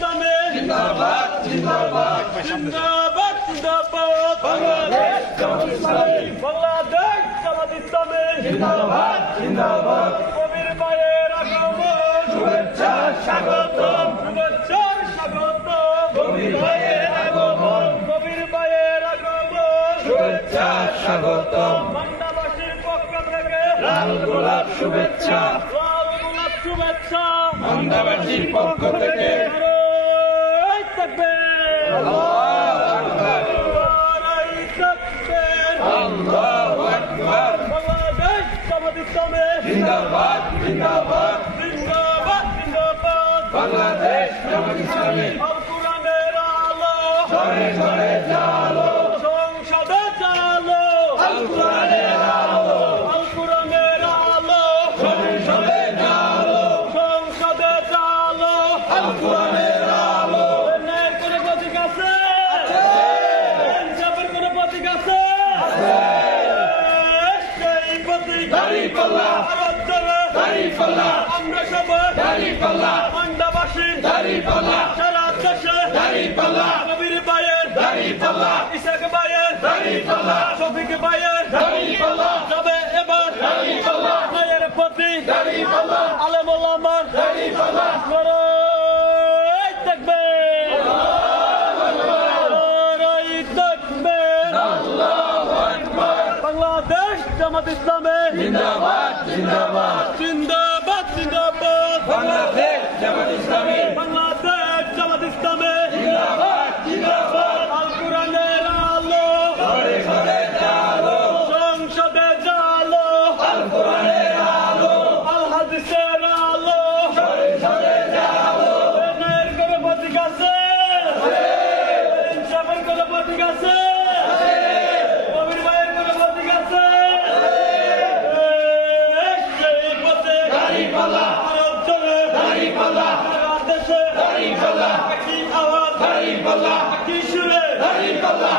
ইসলামী জিন্দাবাদ জিন্দাবাদ জিন্দাবাদ জিন্দাবাদ বাংলাদেশ জামাত ইসলামী বাংলাদেশ জামাত ইসলামী জিন্দাবাদ জিন্দাবাদ কবির ভাইয়ের আগমন শুভেচ্ছা স্বাগতম শুভেচ্ছার স্বাগতম কবির ভাইয়ের আগমন কবির ভাইয়ের আগমন শুভেচ্ছা স্বাগতম বাংলাবাসীর পক্ষ থেকে লাল গোলাপ শুভেচ্ছা লাল গোলাপ শুভেচ্ছা বাংলাবাসীর পক্ষ থেকে নারায়ে তাকবীর আল্লাহু আকবার নারায়ে তাকবীর আল্লাহু আকবার বাংলাদেশ জামাত ইসলামী জিন্দাবাদ জিন্দাবাদ জিন্দাবাদ জিন্দাবাদ বাংলাদেশ জামাত ইসলামী আল কোরআনের আলো ঘরে ঘরে জালো সংসদে জালো আল কোরআনের আলো আল কোরআনের আলো ঘরে ঘরে জালো সংসদে জালো আল কোরআনের আলো ন্যায়ের কোনো প্রতীক আছে ইনসাফের কোনো প্রতীক আছে সেই প্রতীক দাঁড়িপাল্লা ভারত যাবে দাঁড়িপাল্লা আমরা সবাই দাঁড়িপাল্লা বাংলাবাসী দাঁড়িপাল্লা সারা দেশে দাঁড়িপাল্লা কবির ভাইয়ের দাঁড়িপাল্লা ইসাক ভাইয়ের দাঁড়িপাল্লা শফিক ভাইয়ের দাঁড়িপাল্লা যাবে এবার দাঁড়িপাল্লা ন্যায়ের প্রতি দাঁড়িপাল্লা আলেম ওলামার দাঁড়িপাল্লা নারায়ে তাকবীর নারায়ে তাকবীর আল্লাহু আকবার বাংলাদেশ জামাত ইসলামী জিন্দাবাদ জিন্দাবাদ জিন্দাবাদ জিন্দাবাদ বাংলাদেশ জামাত ইসলামী বাংলাদেশ জামাত ইসলামী জিন্দাবাদ জিন্দাবাদ আল কোরআনের আলো ঘরে ঘরে জালো সংসদে জালো আল কোরআনের আলো আল হাদিসের আলো ঘরে ঘরে জালো ন্যায়ের কোনো প্রতীক আছে ইনসাফের কোনো প্রতীক আছে কবির ভাইয়ের কোনো প্রতীক আছে সেই পথে দাঁড়িপাল্লা ভারত চলে দাঁড়িপাল্লা সারা দেশে দাঁড়িপাল্লা একই আওয়াজ দাঁড়িপাল্লা একই সুরে দাঁড়িপাল্লা